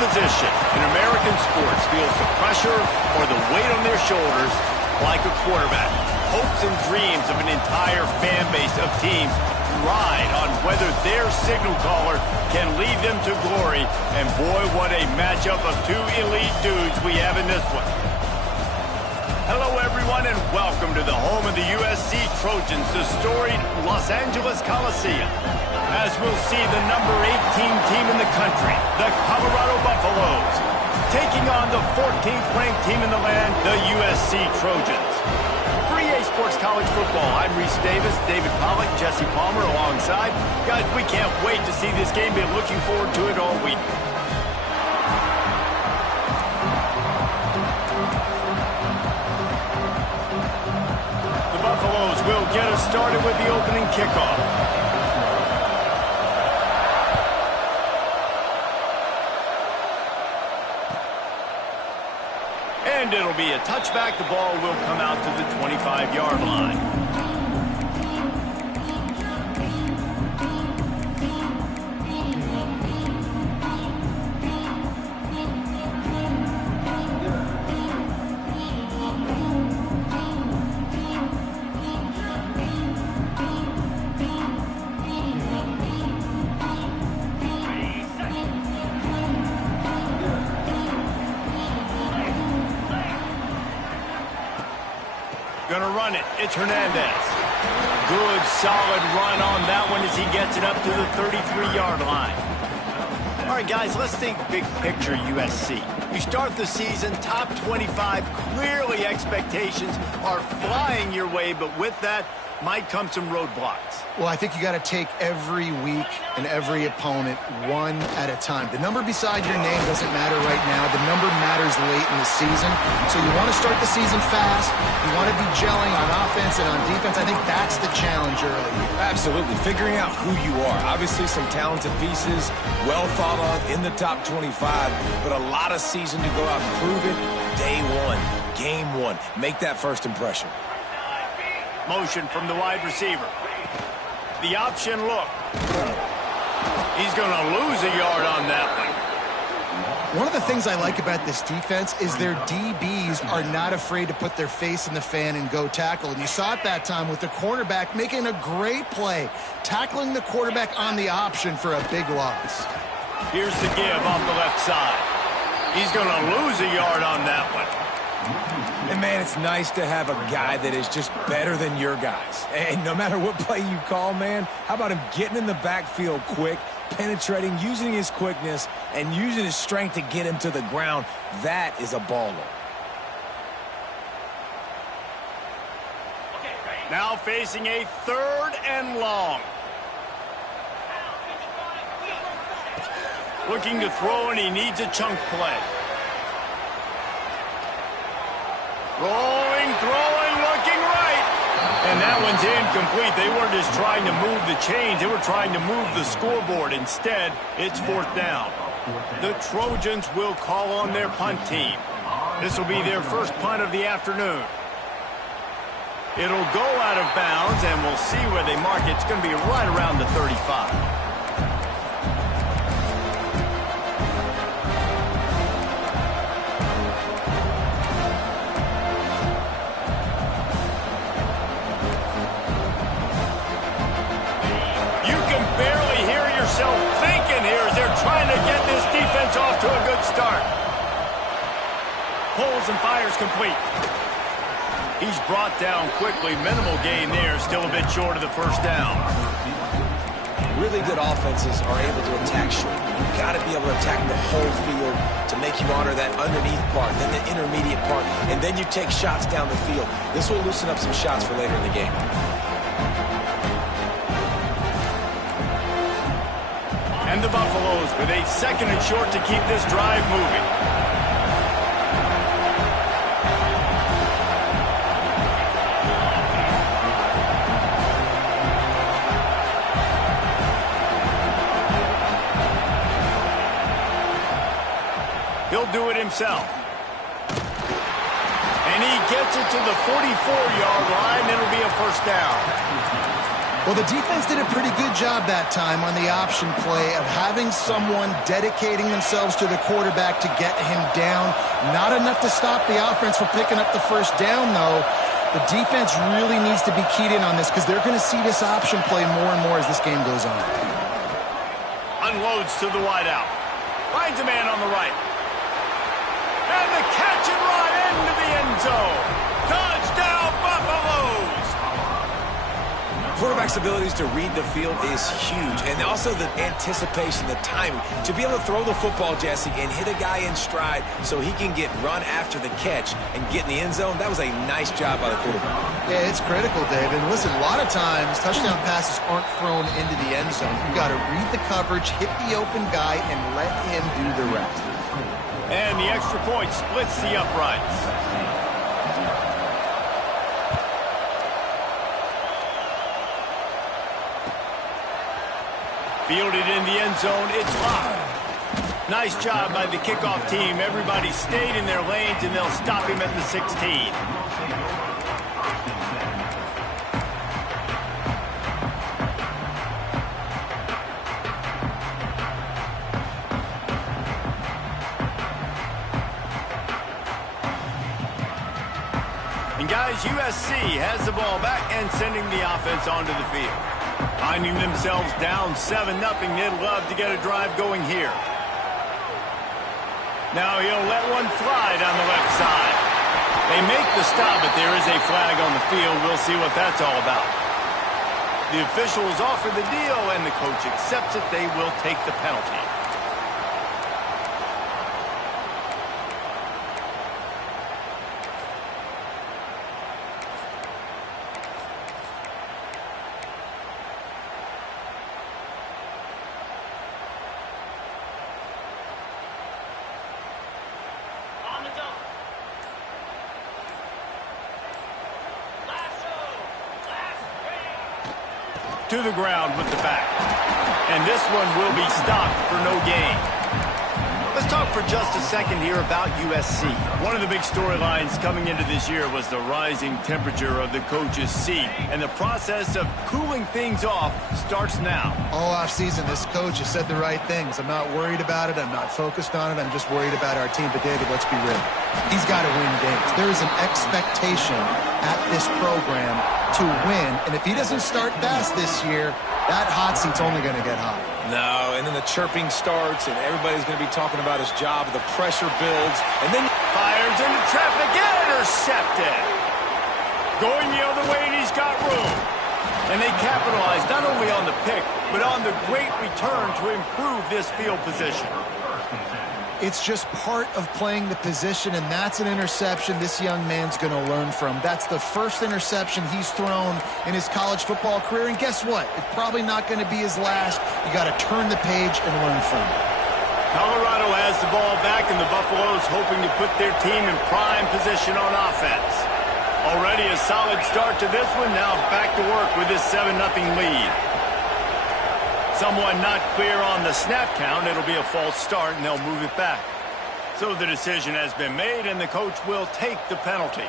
position in American sports feels the pressure or the weight on their shoulders like a quarterback. Hopes and dreams of an entire fan base of teams ride on whether their signal caller can lead them to glory. And boy, what a matchup of two elite dudes we have in this one. Hello, everyone, and welcome to the home of the USC Trojans, the storied Los Angeles Coliseum. As we'll see the number 18 team in the country, the Colorado Buffaloes, taking on the 14th ranked team in the land, the USC Trojans. For EA Sports College Football, I'm Reese Davis, David Pollack, Jesse Palmer alongside. Guys, we can't wait to see this game. Been looking forward to it all week. The Buffaloes will get us started with the opening kickoff. And it'll be a touchback. The ball will come out to the 25-yard line. Gonna run it. It's Hernandez. Good, solid run on that one as he gets it up to the 33-yard line. All right, guys, let's think big picture USC. You start the season top 25. Clearly, expectations are flying your way, but with that might come some roadblocks. Well, I think you got to take every week and every opponent one at a time. The number beside your name doesn't matter right now. The number matters late in the season. So you want to start the season fast. You want to be gelling on offense and on defense. I think that's the challenge early. Absolutely. Figuring out who you are. Obviously, some talented pieces, well thought of in the top 25, but a lot of season to go out and prove it. Day one, game one. Make that first impression. Motion from the wide receiver. The option look. He's going to lose a yard on that one. One of the things I like about this defense is their DBs are not afraid to put their face in the fan and go tackle. And you saw it that time with the cornerback making a great play, tackling the quarterback on the option for a big loss. Here's the give off the left side. He's going to lose a yard on that one. And, man, it's nice to have a guy that is just better than your guys. And no matter what play you call, man, how about him getting in the backfield quick, penetrating, using his quickness, and using his strength to get him to the ground? That is a baller. Now facing a 3rd and long. Looking to throw, and he needs a chunk play. Rolling, throwing, looking right. And that one's incomplete. They weren't just trying to move the chains. They were trying to move the scoreboard. Instead, it's 4th down. The Trojans will call on their punt team. This will be their first punt of the afternoon. It'll go out of bounds, and we'll see where they mark it. It's going to be right around the 35. Thinking here as they're trying to get this defense off to a good start. Pulls and fires complete. He's brought down quickly. Minimal gain there. Still a bit short of the first down. Really good offenses are able to attack short. You've got to be able to attack the whole field to make you honor that underneath part, then the intermediate part, and then you take shots down the field. This will loosen up some shots for later in the game. And the Buffaloes with a 2nd and short to keep this drive moving. He'll do it himself. And he gets it to the 44-yard line. It'll be a 1st down. Well, the defense did a pretty good job that time on the option play of having someone dedicating themselves to the quarterback to get him down. Not enough to stop the offense from picking up the first down, though. The defense really needs to be keyed in on this because they're going to see this option play more and more as this game goes on. Unloads to the wideout. Finds a man on the right. And the catch and run into the end zone. Touchdown, Buffaloes! Quarterback's abilities to read the field is huge, and also the anticipation, the timing. To be able to throw the football, Jesse, and hit a guy in stride so he can get run after the catch and get in the end zone, that was a nice job by the quarterback. Yeah, it's critical, David. And listen, a lot of times touchdown passes aren't thrown into the end zone. You got to read the coverage, hit the open guy, and let him do the rest. And the extra point splits the uprights. Fielded in the end zone, it's locked. Nice job by the kickoff team. Everybody stayed in their lanes, and they'll stop him at the 16. And guys, USC has the ball back and sending the offense onto the field. Finding themselves down 7-0, they'd love to get a drive going here. Now he'll let one fly down the left side. They make the stop, but there is a flag on the field. We'll see what that's all about. The officials offer the deal, and the coach accepts it. They will take the penalty. To the ground with the back. And this one will be stopped for no gain. Let's talk for just a second here about USC. One of the big storylines coming into this year was the rising temperature of the coach's seat. And the process of cooling things off starts now. All offseason, this coach has said the right things. I'm not worried about it. I'm not focused on it. I'm just worried about our team. But, David, let's be real. He's got to win games. There is an expectation at this program to win. And if he doesn't start fast this year, that hot seat's only going to get hot. No, and then the chirping starts, and everybody's going to be talking about his job. The pressure builds, and then fires into traffic, intercepted. Going the other way, and he's got room. And they capitalize not only on the pick, but on the great return to improve this field position. It's just part of playing the position, and that's an interception this young man's going to learn from. That's the first interception he's thrown in his college football career, and guess what? It's probably not going to be his last. You got to turn the page and learn from it. Colorado has the ball back, and the Buffaloes hoping to put their team in prime position on offense. Already a solid start to this one. Now back to work with this 7-0 lead. Someone not clear on the snap count. It'll be a false start, and they'll move it back. So the decision has been made, and the coach will take the penalty.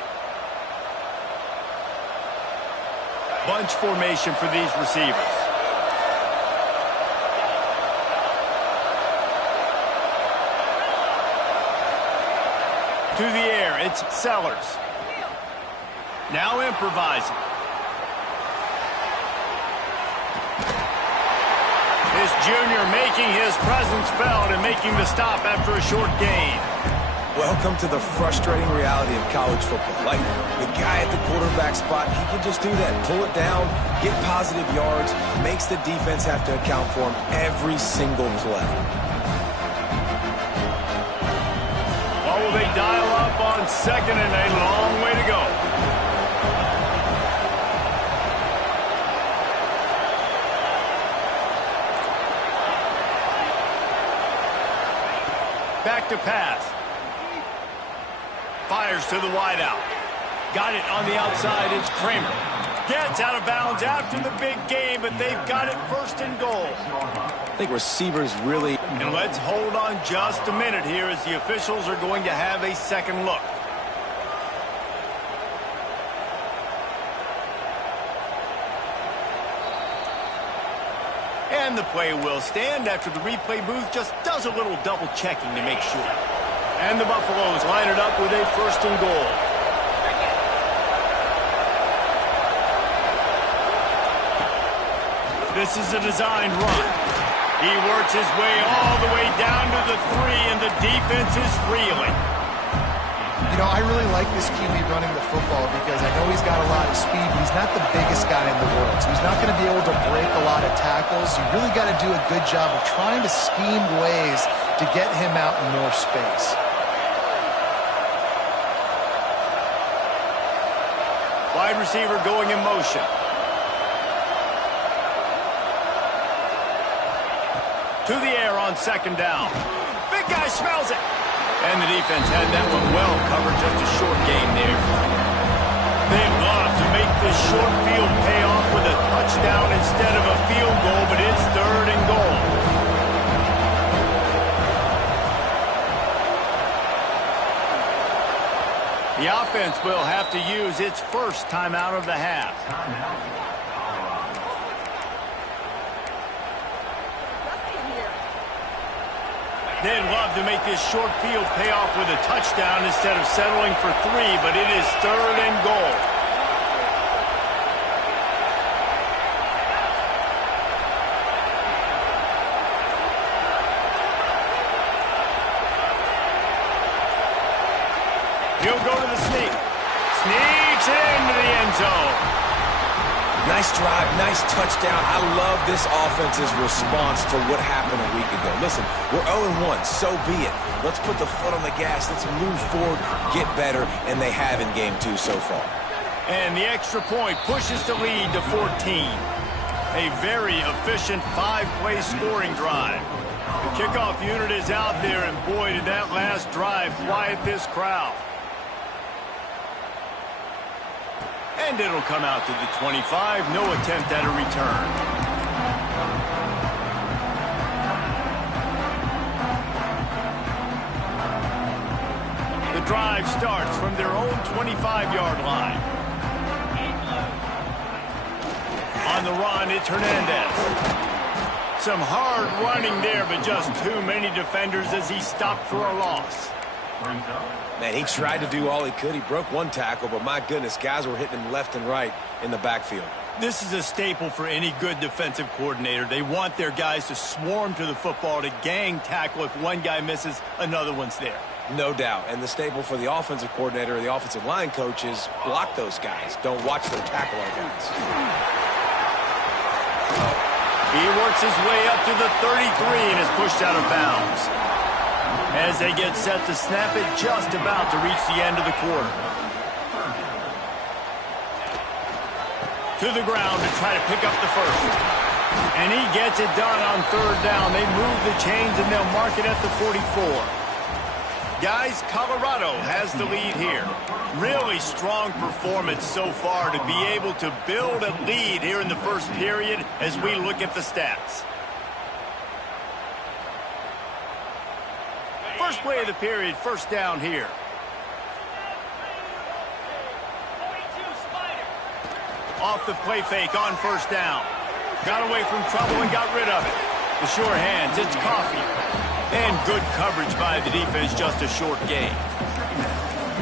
Bunch formation for these receivers. To the air, it's Sellers. Now improvising. This junior making his presence felt and making the stop after a short gain. welcome to the frustrating reality of college football. Like, the guy at the quarterback spot, he can just do that. Pull it down, get positive yards, makes the defense have to account for him every single play. Oh, will they dial up on second and a long way to go. Back to pass. Fires to the wideout. Got it on the outside. It's Kramer. Gets out of bounds after the big game, but they've got it first and goal. I think receivers really... And let's hold on just a minute here as the officials are going to have a second look. And the play will stand after the replay booth just does a little double checking to make sure. And the Buffaloes line it up with a 1st and goal. This is a designed run. He works his way all the way down to the 3, and the defense is reeling. You know, I really like this QB running the football because I know he's got a lot of speed, but he's not the biggest guy in the world. So he's not going to be able to break a lot of tackles. You really got to do a good job of trying to scheme ways to get him out in more space. Wide receiver going in motion. To the air on 2nd down. Big guy smells it. And the defense had that one well covered, just a short game there. They'd love to make this short field pay off with a touchdown instead of a field goal, but it's 3rd and goal. The offense will have to use its first timeout of the half. They'd love to make this short field pay off with a touchdown instead of settling for 3, but it is 3rd and goal. He'll go to the sneak. Sneaks into the end zone. Nice drive, nice touchdown. I love this offense's response to what happened a week ago. Listen, we're 0-1, so be it. Let's put the foot on the gas. Let's move forward, get better, and they have in game 2 so far. And the extra point pushes the lead to 14. A very efficient 5-play scoring drive. The kickoff unit is out there, and boy, did that last drive quiet this crowd. And it'll come out to the 25. No attempt at a return. The drive starts from their own 25-yard line. On the run, it's Hernandez. Some hard running there, but just too many defenders as he stopped for a loss. Man, he tried to do all he could. He broke one tackle, but my goodness, guys were hitting him left and right in the backfield. This is a staple for any good defensive coordinator. They want their guys to swarm to the football, to gang tackle. If one guy misses, another one's there. No doubt. And the staple for the offensive coordinator or the offensive line coach is block those guys. Don't watch them tackle our guys. He works his way up to the 33 and is pushed out of bounds. As they get set to snap it, just about to reach the end of the quarter. To the ground to try to pick up the first. And he gets it done on 3rd down. They move the chains and they'll mark it at the 44. Guys, Colorado has the lead here. Really strong performance so far to be able to build a lead here in the first period as we look at the stats. First play of the period, 1st down here. Off the play fake on 1st down. Got away from trouble and got rid of it. The sure hands, it's Coffee. And good coverage by the defense, just a short gain.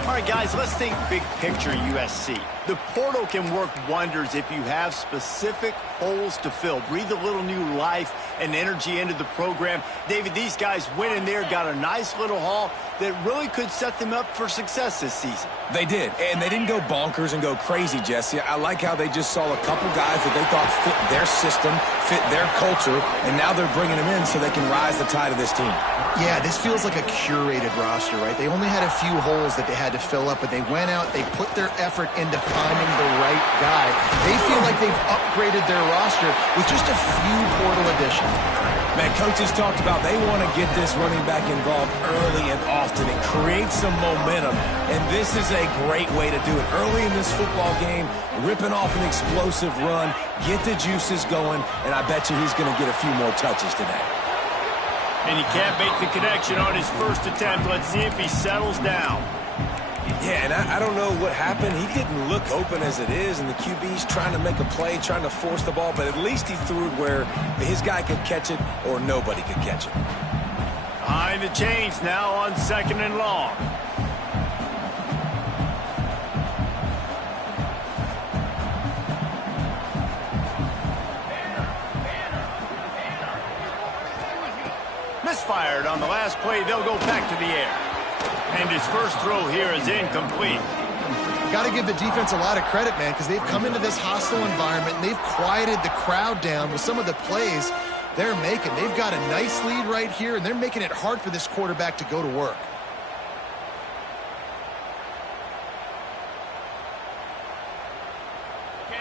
All right, guys, let's think big picture USC. The portal can work wonders if you have specific holes to fill. Breathe a little new life and energy into the program. David, these guys went in there, got a nice little haul that really could set them up for success this season. They did, and they didn't go bonkers and go crazy, Jesse. I like how they just saw a couple guys that they thought fit their system, fit their culture, and now they're bringing them in so they can rise the tide of this team. Yeah, this feels like a curated roster, right? They only had a few holes that they had to fill up, but they went out, they put their effort into finding the right guy. They feel like they've upgraded their roster with just a few portal additions. Man, coaches talked about they want to get this running back involved early and often and create some momentum, and this is a great way to do it. Early in this football game, ripping off an explosive run, get the juices going, and I bet you he's going to get a few more touches today. And he can't make the connection on his first attempt. Let's see if he settles down. Yeah, and I don't know what happened. He didn't look open as it is, and the QB's trying to make a play, trying to force the ball, but at least he threw it where his guy could catch it or nobody could catch it. Behind the chains now on 2nd and long. Misfired on the last play. They'll go back to the air. And his first throw here is incomplete. Got to give the defense a lot of credit, man, because they've come into this hostile environment and they've quieted the crowd down with some of the plays they're making. They've got a nice lead right here, and they're making it hard for this quarterback to go to work.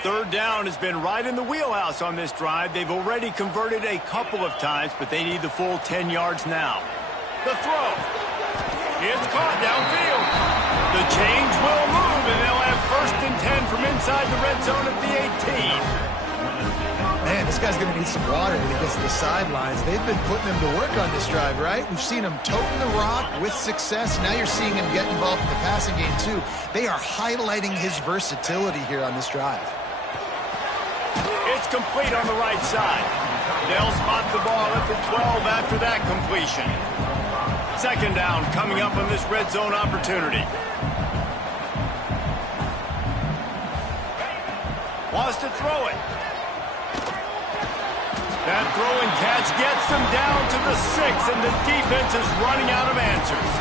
Third down has been right in the wheelhouse on this drive. They've already converted a couple of times, but they need the full 10 yards now. The throw. It's caught downfield. The change will move, and they'll have 1st and 10 from inside the red zone at the 18. Man, this guy's going to need some water when he gets to the sidelines. They've been putting him to work on this drive, right? We've seen him toting the rock with success. Now you're seeing him get involved in the passing game, too. They are highlighting his versatility here on this drive. It's complete on the right side. They'll spot the ball at the 12 after that completion. 2nd down coming up on this red zone opportunity. Wants to throw it. That throw and catch gets them down to the 6, and the defense is running out of answers.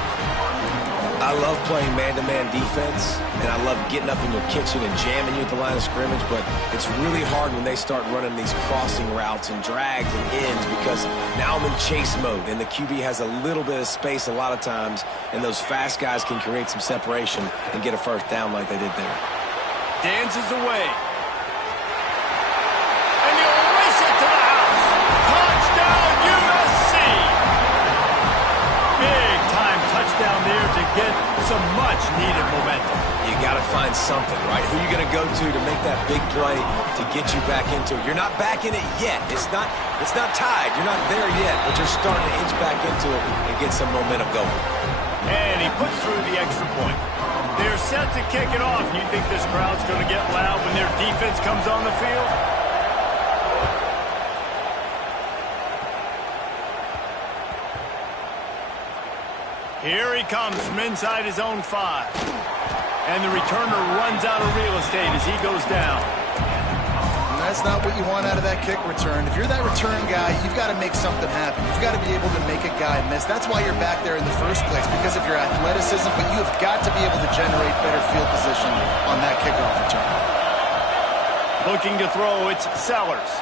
I love playing man-to-man defense, and I love getting up in your kitchen and jamming you at the line of scrimmage, but it's really hard when they start running these crossing routes and drags and ends because now I'm in chase mode, and the QB has a little bit of space a lot of times, and those fast guys can create some separation and get a 1st down like they did there. Dances away. And he'll race it to the house. Touchdown, USC! Big-time touchdown there to get some much-needed momentum. You got to find something, right? Who are you going to go to make that big play to get you back into it? You're not back in it yet. It's not tied. You're not there yet, but you're starting to inch back into it and get some momentum going. And he puts through the extra point. They're set to kick it off. You think this crowd's going to get loud when their defense comes on the field? Here he comes from inside his own 5. And the returner runs out of real estate as he goes down. And that's not what you want out of that kick return. If you're that return guy, you've got to make something happen. You've got to be able to make a guy miss. That's why you're back there in the first place, because of your athleticism, but you have got to be able to generate better field position on that kickoff return. Looking to throw, it's Sellers.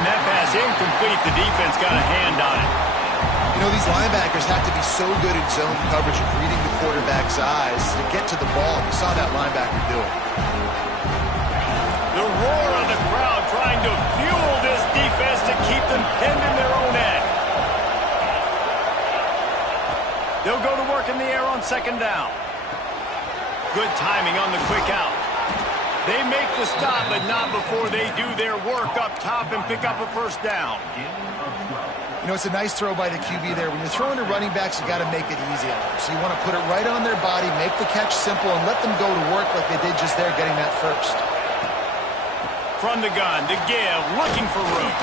And that pass incomplete. The defense got a hand on it. You know, these linebackers have to be so good at zone coverage of reading the quarterback's eyes to get to the ball. You saw that linebacker do it. The roar of the crowd trying to fuel this defense to keep them pinned in their own end. They'll go to work in the air on 2nd down. Good timing on the quick out. They make the stop, but not before they do their work up top and pick up a 1st down. You know, it's a nice throw by the QB there. When you're throwing to running backs, you got to make it easy on them. So you want to put it right on their body, make the catch simple, and let them go to work like they did just there, getting that 1st. From the gun, the give, looking for room.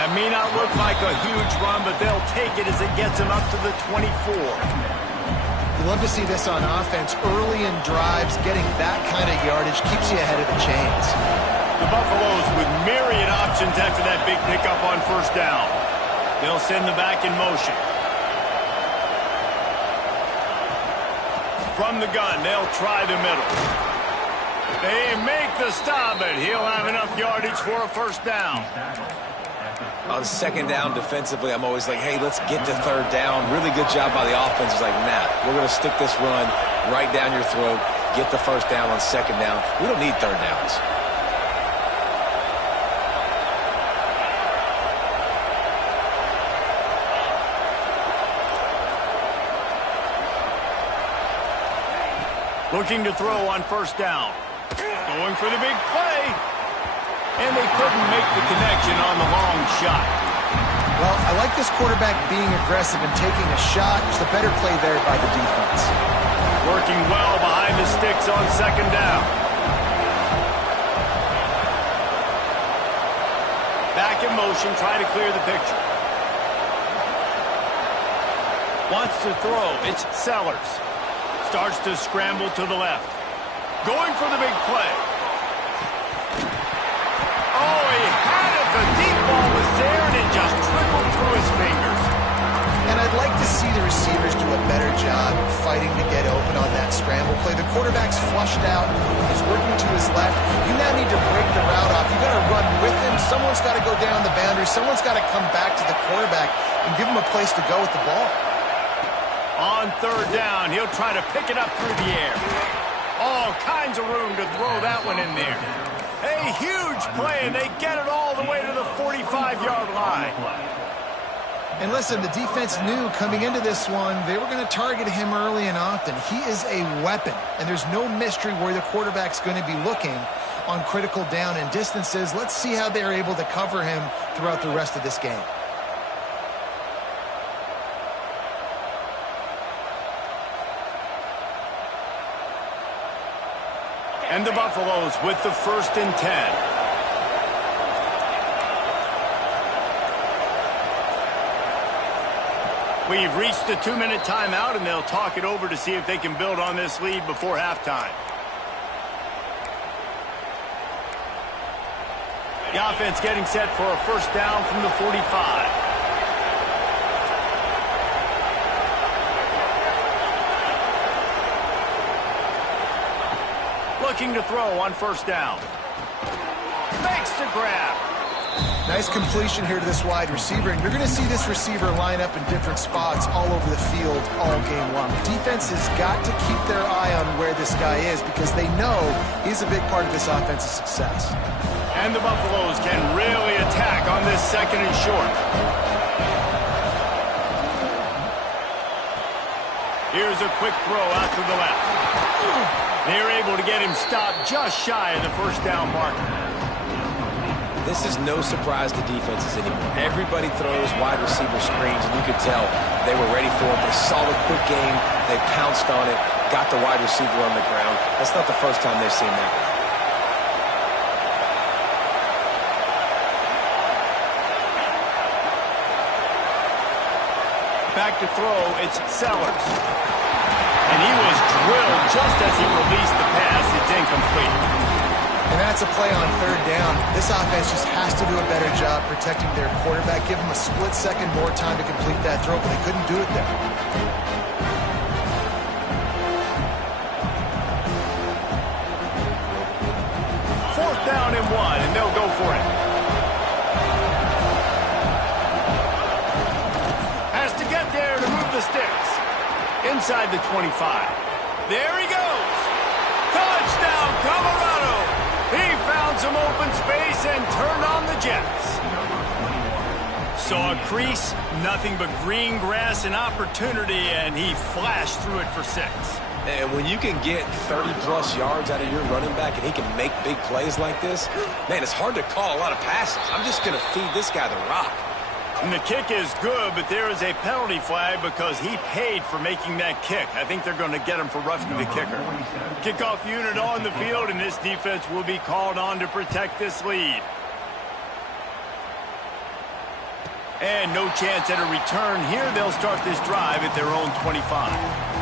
That may not look like a huge run, but they'll take it as it gets them up to the 24. You love to see this on offense. Early in drives, getting that kind of yardage keeps you ahead of the chains. The Buffaloes with myriad options after that big pickup on 1st down. They'll send the back in motion. From the gun, they'll try the middle. They make the stop, but he'll have enough yardage for a 1st down. On 2nd down defensively, I'm always like, hey, let's get to 3rd down. Really good job by the offense. It's like, nah, we're going to stick this run right down your throat, get the 1st down on 2nd down. We don't need 3rd downs. Looking to throw on 1st down. Going for the big play. And they couldn't make the connection on the long shot. Well, I like this quarterback being aggressive and taking a shot. Just a better play there by the defense. Working well behind the sticks on second down. Back in motion, trying to clear the picture. Wants to throw. It's Sellers. Starts to scramble to the left. Going for the big play. Oh, he had it. The deep ball was there, and it just trickled through his fingers. And I'd like to see the receivers do a better job fighting to get open on that scramble play. The quarterback's flushed out. He's working to his left. You now need to break the route off. You got to run with him. Someone's got to go down the boundary. Someone's got to come back to the quarterback and give him a place to go with the ball. On third down, he'll try to pick it up through the air. All kinds of room to throw that one in there. A huge play, and they get it all the way to the 45-yard line. And listen, the defense knew coming into this one, they were going to target him early and often. He is a weapon, and there's no mystery where the quarterback's going to be looking on critical down and distances. Let's see how they're able to cover him throughout the rest of this game. And the Buffaloes with the 1st and 10. We've reached the 2-minute timeout, and they'll talk it over to see if they can build on this lead before halftime. The offense getting set for a first down from the 45. Looking to throw on first down. Makes the grab. Nice completion here to this wide receiver, and you're going to see this receiver line up in different spots all over the field all game long. Defense has got to keep their eye on where this guy is because they know he's a big part of this offense's success. And the Buffaloes can really attack on this 2nd and short. Here's a quick throw out to the left. They're able to get him stopped just shy of the first down marker. This is no surprise to defenses anymore. Everybody throws wide receiver screens, and you could tell they were ready for it. They saw the quick game. They pounced on it, got the wide receiver on the ground. That's not the first time they've seen that. Back to throw, it's Sellers. And he was drilled just as he released the pass. It's incomplete. And that's a play on third down. This offense just has to do a better job protecting their quarterback. Give him a split second more time to complete that throw, but they couldn't do it there. Fourth down and 1, and they'll go for it. Has to get there to move the sticks. Inside the 25. There he goes. Touchdown, Colorado. He found some open space and turned on the Jets. Saw a crease, nothing but green grass and opportunity, and he flashed through it for 6. And when you can get 30-plus yards out of your running back and he can make big plays like this, man, it's hard to call a lot of passes. I'm just going to feed this guy the rock. And the kick is good, but there is a penalty flag because he paid for making that kick. I think they're going to get him for roughing the kicker. Kickoff unit on the field, and this defense will be called on to protect this lead. And no chance at a return here. They'll start this drive at their own 25.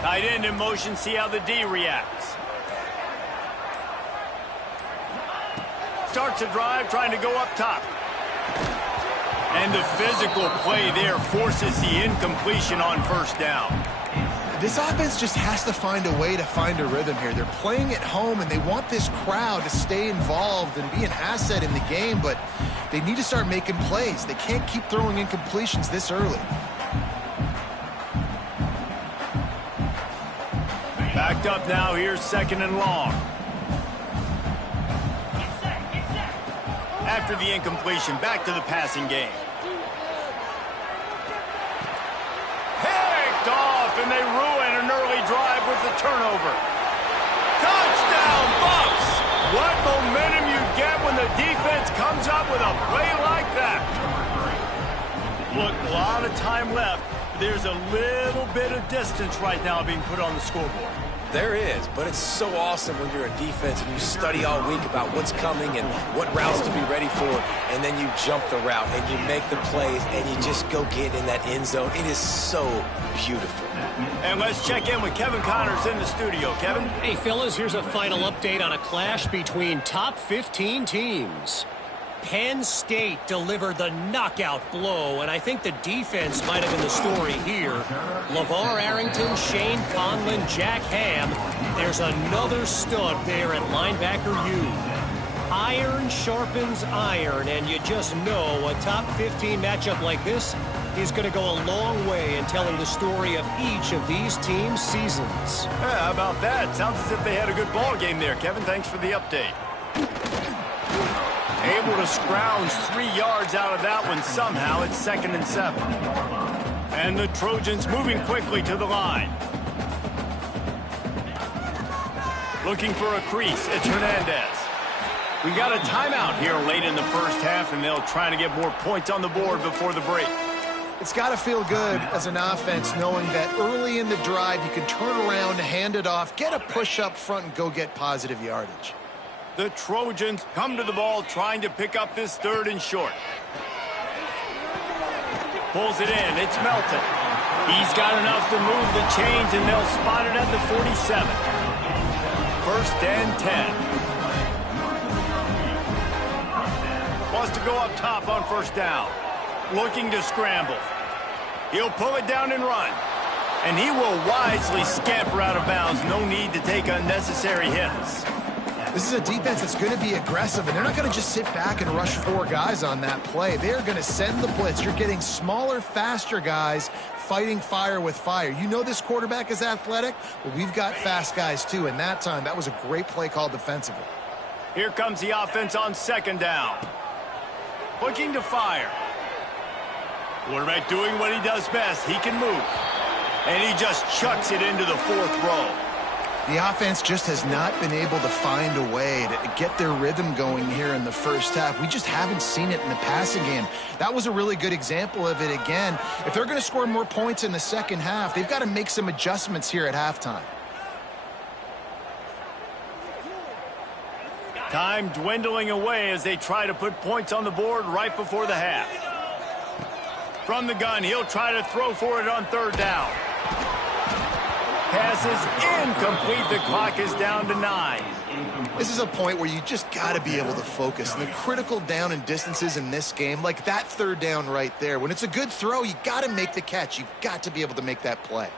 Tight end in motion, see how the D reacts. Starts a drive, trying to go up top. And the physical play there forces the incompletion on first down. This offense just has to find a way to find a rhythm here. They're playing at home, and they want this crowd to stay involved and be an asset in the game, but they need to start making plays. They can't keep throwing incompletions this early. Backed up now, here's 2nd and long. After the incompletion, back to the passing game. Picked off, and they rule force the turnover. Touchdown, Bucks! What momentum you get when the defense comes up with a play like that. Look, a lot of time left. There's a little bit of distance right now being put on the scoreboard. There is, but it's so awesome when you're a defense and you study all week about what's coming and what routes to be ready for, and then you jump the route and you make the plays and you just go get in that end zone. It is so beautiful. And let's check in with Kevin Connors in the studio. Kevin? Hey, fellas, here's a final update on a clash between top 15 teams. Penn State delivered the knockout blow, and I think the defense might have been the story here. LeVar Arrington, Shane Conlon, Jack Ham. There's another stud there at linebacker U. Iron sharpens iron, and you just know a top 15 matchup like this is going to go a long way in telling the story of each of these teams' seasons. Yeah, how about that? Sounds as if they had a good ball game there, Kevin. Thanks for the update. Able to scrounge 3 yards out of that one somehow. It's 2nd and 7. And the Trojans moving quickly to the line. Looking for a crease. It's Hernandez. We got a timeout here late in the first half, and they'll try to get more points on the board before the break. It's got to feel good as an offense knowing that early in the drive you can turn around, hand it off, get a push up front, and go get positive yardage. The Trojans come to the ball trying to pick up this 3rd and short. Pulls it in. It's Melton. He's got enough to move the chains, and they'll spot it at the 47. 1st and 10. Wants to go up top on 1st down. Looking to scramble. He'll pull it down and run. And he will wisely scamper out of bounds. No need to take unnecessary hits. This is a defense that's going to be aggressive, and they're not going to just sit back and rush 4 guys on that play. They're going to send the blitz. You're getting smaller, faster guys fighting fire with fire. You know this quarterback is athletic? Well, we've got fast guys, too, and that time, that was a great play call defensively. Here comes the offense on 2nd down. Looking to fire. Quarterback doing what he does best. He can move. And he just chucks it into the 4th row. The offense just has not been able to find a way to get their rhythm going here in the first half. We just haven't seen it in the passing game. That was a really good example of it again. If they're going to score more points in the second half, they've got to make some adjustments here at halftime. Time dwindling away as they try to put points on the board right before the half. From the gun, he'll try to throw for it on 3rd down. Pass is incomplete. The clock is down to 9. This is a point where you just got to be able to focus. And the critical down and distances in this game, like that 3rd down right there, when it's a good throw, you got to make the catch. You've got to be able to make that play.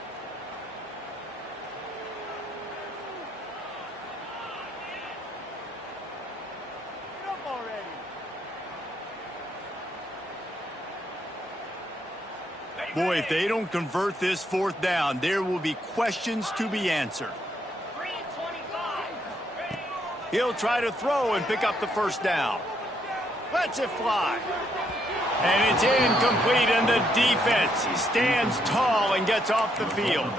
Boy, if they don't convert this 4th down, there will be questions to be answered. He'll try to throw and pick up the 1st down. Lets it fly. And it's incomplete, and the defense stands tall and gets off the field.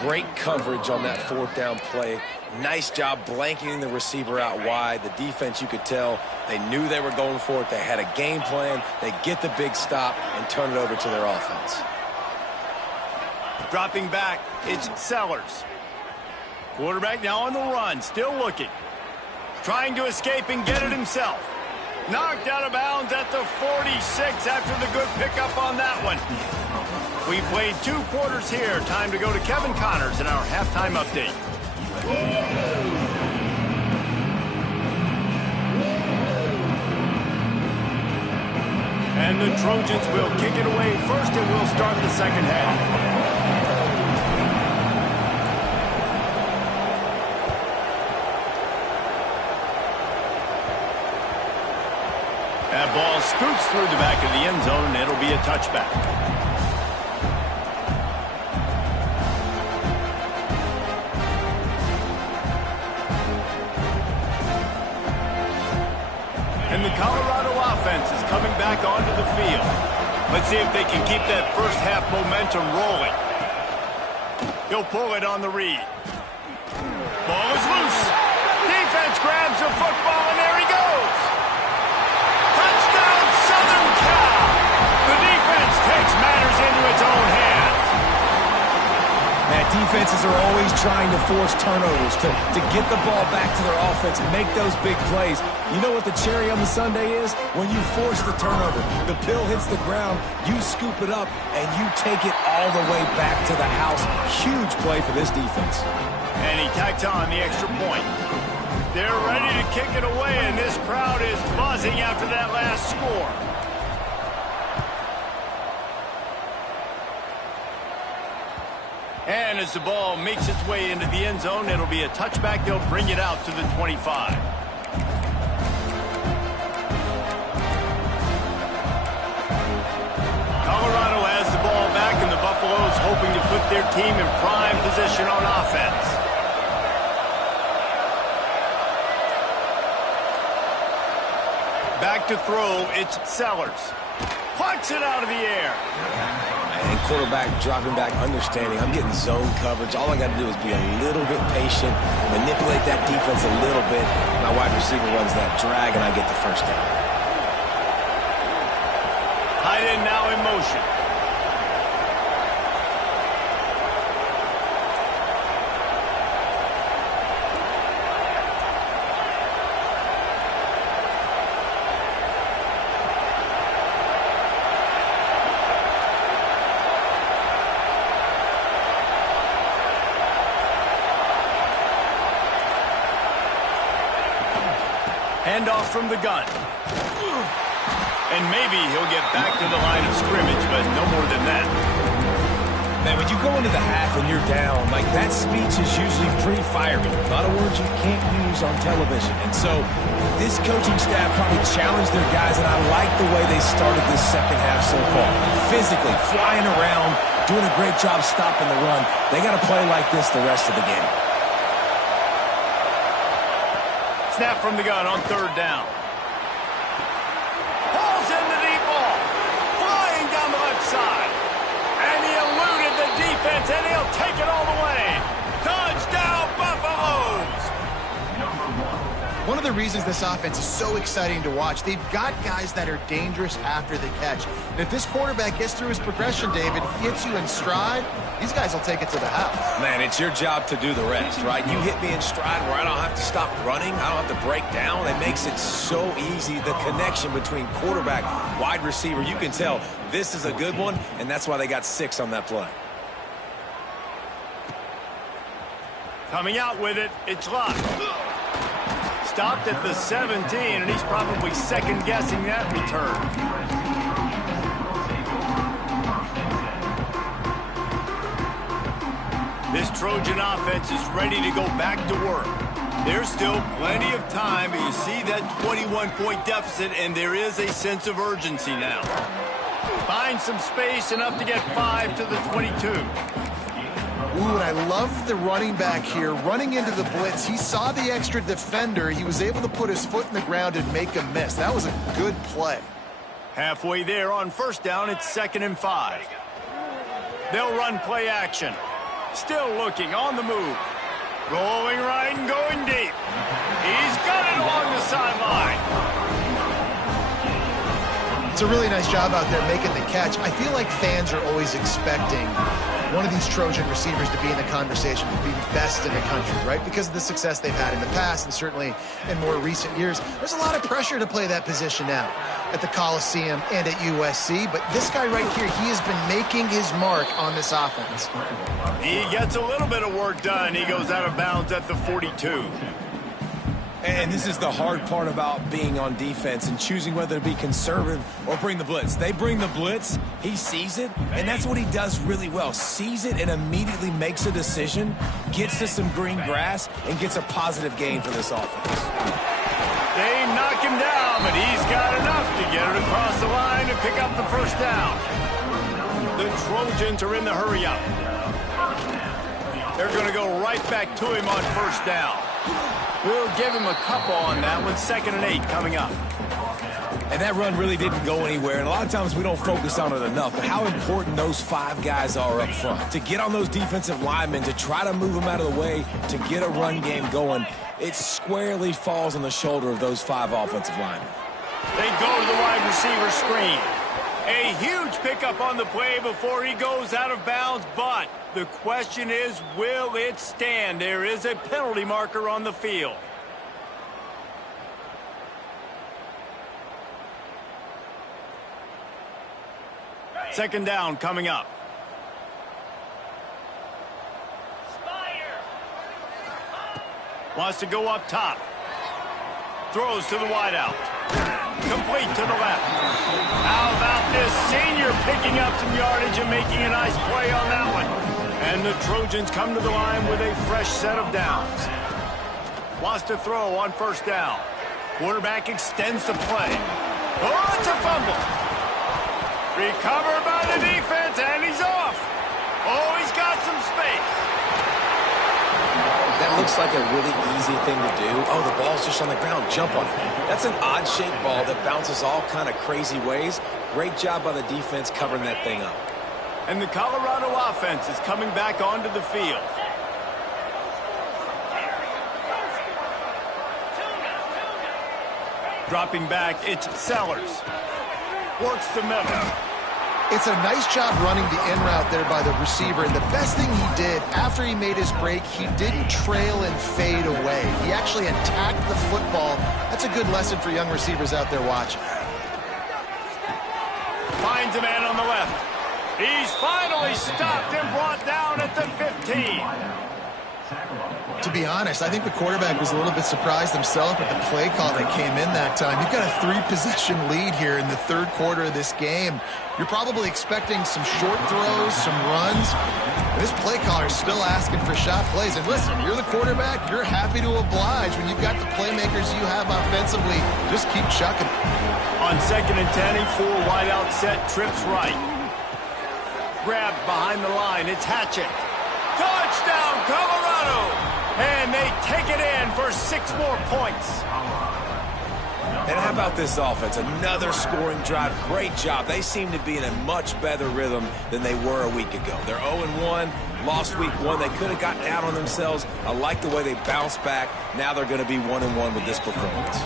Great coverage on that 4th down play. Nice job blanketing the receiver out wide. The defense, you could tell, they knew they were going for it. They had a game plan. They get the big stop and turn it over to their offense. Dropping back, it's Sellers. Quarterback now on the run, still looking. Trying to escape and get it himself. Knocked out of bounds at the 46 after the good pickup on that one. We played 2 quarters here. Time to go to Kevin Connors in our halftime update. And the Trojans will kick it away first, and we'll start the second half. That ball scoots through the back of the end zone, and it'll be a touchback. And the Colorado offense is coming back onto the field. Let's see if they can keep that first half momentum rolling. He'll pull it on the read. Ball is loose. Defense grabs the football, and there he goes. Touchdown, Southern Cal. The defense takes matters into its own hands. Man, defenses are always trying to force turnovers to get the ball back to their offense, make those big plays. You know what the cherry on the sundae is? When you force the turnover, the pill hits the ground, you scoop it up, and you take it all the way back to the house. Huge play for this defense. And he tacks on the extra point. They're ready to kick it away, and this crowd is buzzing after that last score. And as the ball makes its way into the end zone, it'll be a touchback. They'll bring it out to the 25. Colorado has the ball back, and the Buffaloes hoping to put their team in prime position on offense. Back to throw, it's Sellers. Plucks it out of the air. And quarterback dropping back, understanding I'm getting zone coverage. All I got to do is be a little bit patient, manipulate that defense a little bit. My wide receiver runs that drag, and I get the first down. Tight end now in motion. Handoff from the gun. And maybe he'll get back to the line of scrimmage, but no more than that. Man, when you go into the half and you're down, like that speech is usually pretty fiery. A lot of words you can't use on television. And so this coaching staff probably challenged their guys, and I like the way they started this second half so far. Physically, flying around, doing a great job stopping the run. They got to play like this the rest of the game. Snap from the gun on third down. Pulls in the deep ball. Flying down the left side. And he eluded the defense, and he'll take it all the way. Touchdown, Buffaloes! One of the reasons this offense is so exciting to watch, they've got guys that are dangerous after the catch. And if this quarterback gets through his progression, David, gets you in stride, these guys will take it to the house. Man, it's your job to do the rest, right? You hit me in stride where I don't have to stop running. I don't have to break down. It makes it so easy. The connection between quarterback, wide receiver, you can tell this is a good one, and that's why they got 6 on that play. Coming out with it, it's Lott. Stopped at the 17, and he's probably second-guessing that return. This Trojan offense is ready to go back to work. There's still plenty of time, but you see that 21-point deficit, and there is a sense of urgency now. Find some space, enough to get 5 to the 22. Ooh, and I love the running back here. Running into the blitz, he saw the extra defender. He was able to put his foot in the ground and make a miss. That was a good play. Halfway there on first down, it's 2nd and 5. They'll run play action. Still looking, on the move. Rolling right and going deep. He's got it along the sideline. It's a really nice job out there making the catch. I feel like fans are always expecting one of these Trojan receivers to be in the conversation to be best in the country, right? Because of the success they've had in the past and certainly in more recent years. There's a lot of pressure to play that position now at the Coliseum and at USC, but this guy right here, he has been making his mark on this offense. He gets a little bit of work done. He goes out of bounds at the 42. And this is the hard part about being on defense and choosing whether to be conservative or bring the blitz. They bring the blitz, he sees it, and that's what he does really well. Sees it and immediately makes a decision, gets to some green grass, and gets a positive gain for this offense. They knock him down, but he's got enough to get it across the line and pick up the first down. The Trojans are in the hurry-up. They're going to go right back to him on first down. We'll give him a couple on that one. 2nd and 8 coming up. And that run really didn't go anywhere, and a lot of times we don't focus on it enough, but how important those 5 guys are up front. To get on those defensive linemen, to try to move them out of the way, to get a run game going, it squarely falls on the shoulder of those 5 offensive linemen. They go to the wide receiver screen. A huge pickup on the play before he goes out of bounds, but the question is, will it stand? There is a penalty marker on the field. Second down coming up. Wants to go up top. Throws to the wideout. Complete to the left. How about this senior picking up some yardage and making a nice play on that one. And the Trojans come to the line with a fresh set of downs. Wants to throw on first down. Quarterback extends the play. Oh, it's a fumble. Recovered by the defense, and he's off. Oh, he's got some space. That looks like a really easy thing to do. Oh, the ball's just on the ground. Jump on it. That's an odd-shaped ball that bounces all kind of crazy ways. Great job by the defense covering that thing up. And the Colorado offense is coming back onto the field. Dropping back, it's Sellers. Works the middle. It's a nice job running the in route there by the receiver, and the best thing he did after he made his break, he didn't trail and fade away. He actually attacked the football. That's a good lesson for young receivers out there watching. Finds a man on the left. He's finally stopped and brought down at the 15. To be honest, I think the quarterback was a little bit surprised himself at the play call that came in that time. You've got a 3-possession lead here in the third quarter of this game. You're probably expecting some short throws, some runs. This play caller is still asking for shot plays. And listen, you're the quarterback. You're happy to oblige when you've got the playmakers you have offensively. Just keep chucking it. On second and 10, a full wideout set, trips right. Grabbed behind the line. It's Hatchett. Touchdown, Colorado! And they take it in for 6 more points. And how about this offense? Another scoring drive. Great job. They seem to be in a much better rhythm than they were a week ago. They're 0-1, lost week 1. They could have gotten out on themselves. I like the way they bounced back. Now they're going to be 1-1 with this performance.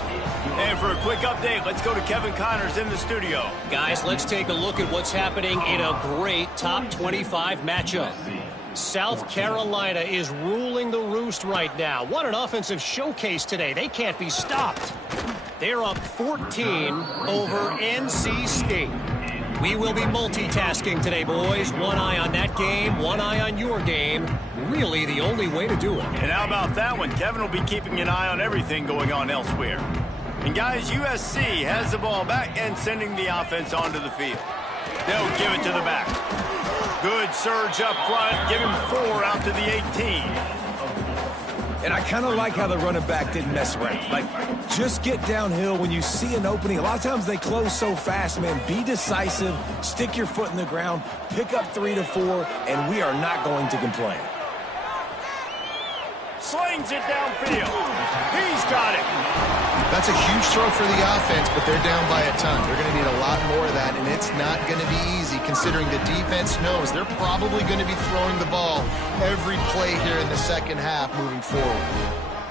And for a quick update, let's go to Kevin Connors in the studio. Guys, let's take a look at what's happening in a great top 25 matchup. South Carolina is ruling the roost right now. What an offensive showcase today. They can't be stopped. They're up 14 over NC State. We will be multitasking today, boys. One eye on that game, one eye on your game. Really the only way to do it. And how about that one? Kevin will be keeping an eye on everything going on elsewhere. And guys, USC has the ball back and sending the offense onto the field. They'll give it to the back. Good surge up front. Give him 4 out to the 18. And I kind of like how the running back didn't mess around. Like, just get downhill when you see an opening. A lot of times they close so fast, man. Be decisive. Stick your foot in the ground. Pick up 3 to 4, and we are not going to complain. Slings it downfield. He's got it. That's a huge throw for the offense, but they're down by a ton. They're going to need a lot more of that, and it's not going to be easy considering the defense knows they're probably going to be throwing the ball every play here in the second half moving forward.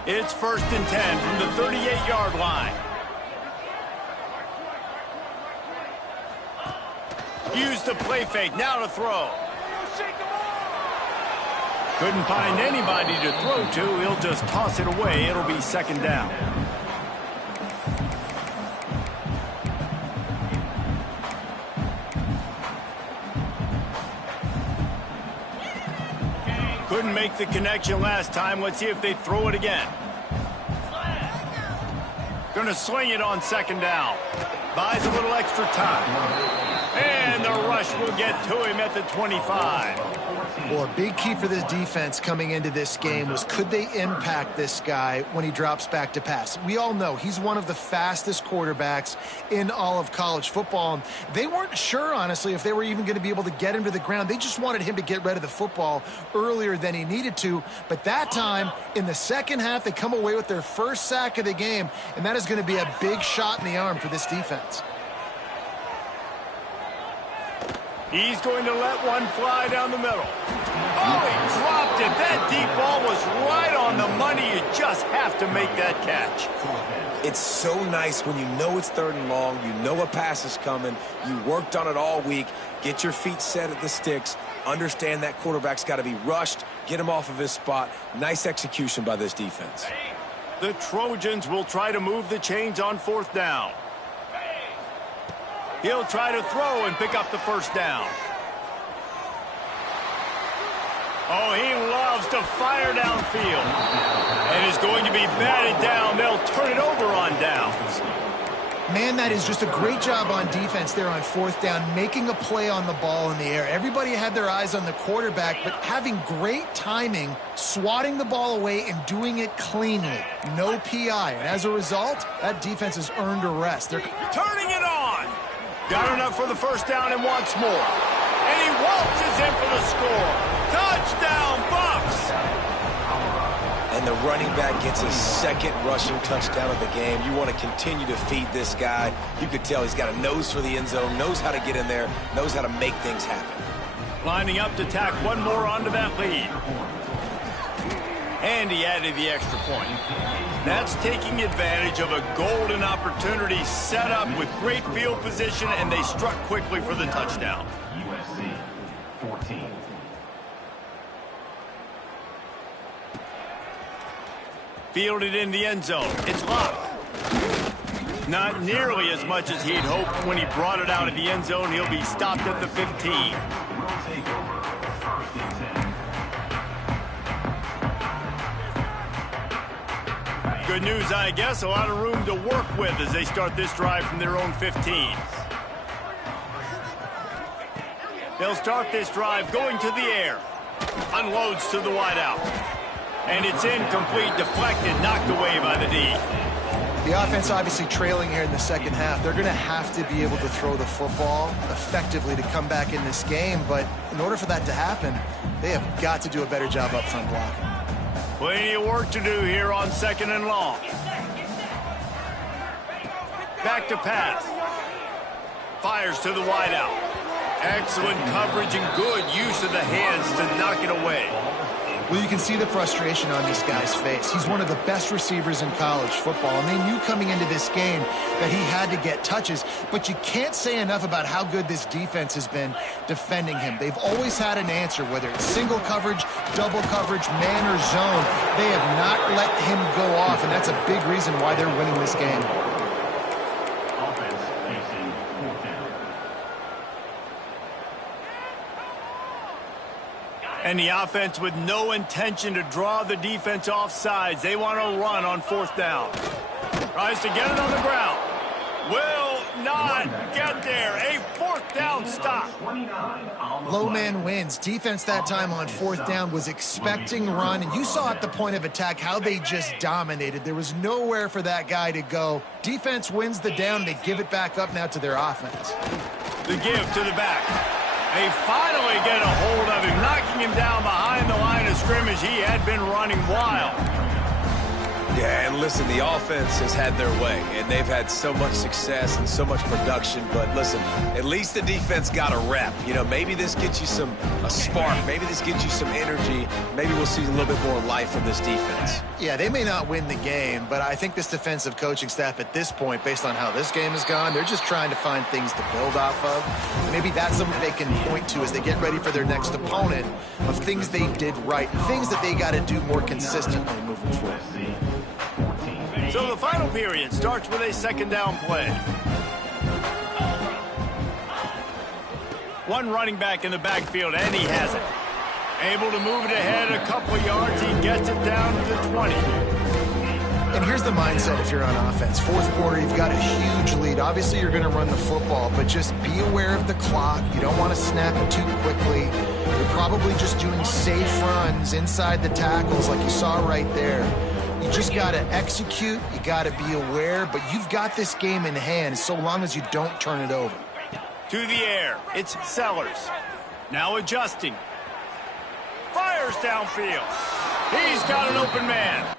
It's 1st and 10 from the 38-yard line. Use the play fake. Now to throw. Couldn't find anybody to throw to. He'll just toss it away. It'll be 2nd down. Couldn't make the connection last time. Let's see if they throw it again. Going to swing it on 2nd down. Buys a little extra time. And the rush will get to him at the 25. Well, a big key for this defense coming into this game was could they impact this guy when he drops back to pass. We all know he's one of the fastest quarterbacks in all of college football. They weren't sure, honestly, if they were even going to be able to get him to the ground. They just wanted him to get rid of the football earlier than he needed to. But that time, in the second half, they come away with their first sack of the game, and that is going to be a big shot in the arm for this defense. He's going to let one fly down the middle. Oh, he dropped it. That deep ball was right on the money. You just have to make that catch. It's so nice when you know it's 3rd and long, you know a pass is coming, you worked on it all week, get your feet set at the sticks, understand that quarterback's got to be rushed, get him off of his spot. Nice execution by this defense. The Trojans will try to move the chains on 4th down. He'll try to throw and pick up the first down. Oh, he loves to fire downfield. And is going to be batted down. They'll turn it over on downs. Man, that is just a great job on defense there on 4th down, making a play on the ball in the air. Everybody had their eyes on the quarterback, but having great timing, swatting the ball away, and doing it cleanly. No PI. And as a result, that defense has earned a rest. They're turning it on. Got enough for the first down and wants more. And he waltzes in for the score. Touchdown, Bucks! And the running back gets his 2nd rushing touchdown of the game. You want to continue to feed this guy. You could tell he's got a nose for the end zone, knows how to get in there, knows how to make things happen. Lining up to tack one more onto that lead. And he added the extra point. That's taking advantage of a golden opportunity set up with great field position, and they struck quickly for the touchdown. USC 14. Fielded in the end zone. It's locked. Not nearly as much as he'd hoped when he brought it out of the end zone. He'll be stopped at the 15. Good news, I guess. A lot of room to work with as they start this drive from their own 15. They'll start this drive going to the air. Unloads to the wideout. And it's incomplete, deflected, knocked away by the D. The offense obviously trailing here in the second half. They're going to have to be able to throw the football effectively to come back in this game. But in order for that to happen, they have got to do a better job up front blocking. Plenty of work to do here on 2nd and long. Back to pass. Fires to the wideout. Excellent coverage and good use of the hands to knock it away. Well, you can see the frustration on this guy's face. He's one of the best receivers in college football, and they knew coming into this game that he had to get touches, but you can't say enough about how good this defense has been defending him. They've always had an answer, whether it's single coverage, double coverage, man or zone. They have not let him go off, and that's a big reason why they're winning this game. And the offense with no intention to draw the defense off sides. They want to run on 4th down. Tries to get it on the ground. Will not get there. A 4th down stop. Low man wins. Defense that time on 4th down was expecting run, and you saw at the point of attack how they just dominated. There was nowhere for that guy to go. Defense wins the down. They give it back up now to their offense. The give to the back. They finally get a hold of him, knocking him down behind the line of scrimmage. He had been running wild. Yeah, and listen, the offense has had their way, and they've had so much success and so much production. But listen, at least the defense got a rep. You know, maybe this gets you a spark. Maybe this gets you some energy. Maybe we'll see a little bit more life from this defense. Yeah, they may not win the game, but I think this defensive coaching staff at this point, based on how this game has gone, they're just trying to find things to build off of. Maybe that's something they can point to as they get ready for their next opponent of things they did right, things that they got to do more consistently moving forward. So the final period starts with a 2nd down play. One running back in the backfield, and he has it. Able to move it ahead a couple of yards. He gets it down to the 20. And here's the mindset if you're on offense. 4th quarter, you've got a huge lead. Obviously, you're going to run the football, but just be aware of the clock. You don't want to snap it too quickly. You're probably just doing safe runs inside the tackles like you saw right there. You just got to execute. You got to be aware, but you've got this game in hand so long as you don't turn it over. To the air, it's Sellers. Now adjusting. Fires downfield. He's got an open man.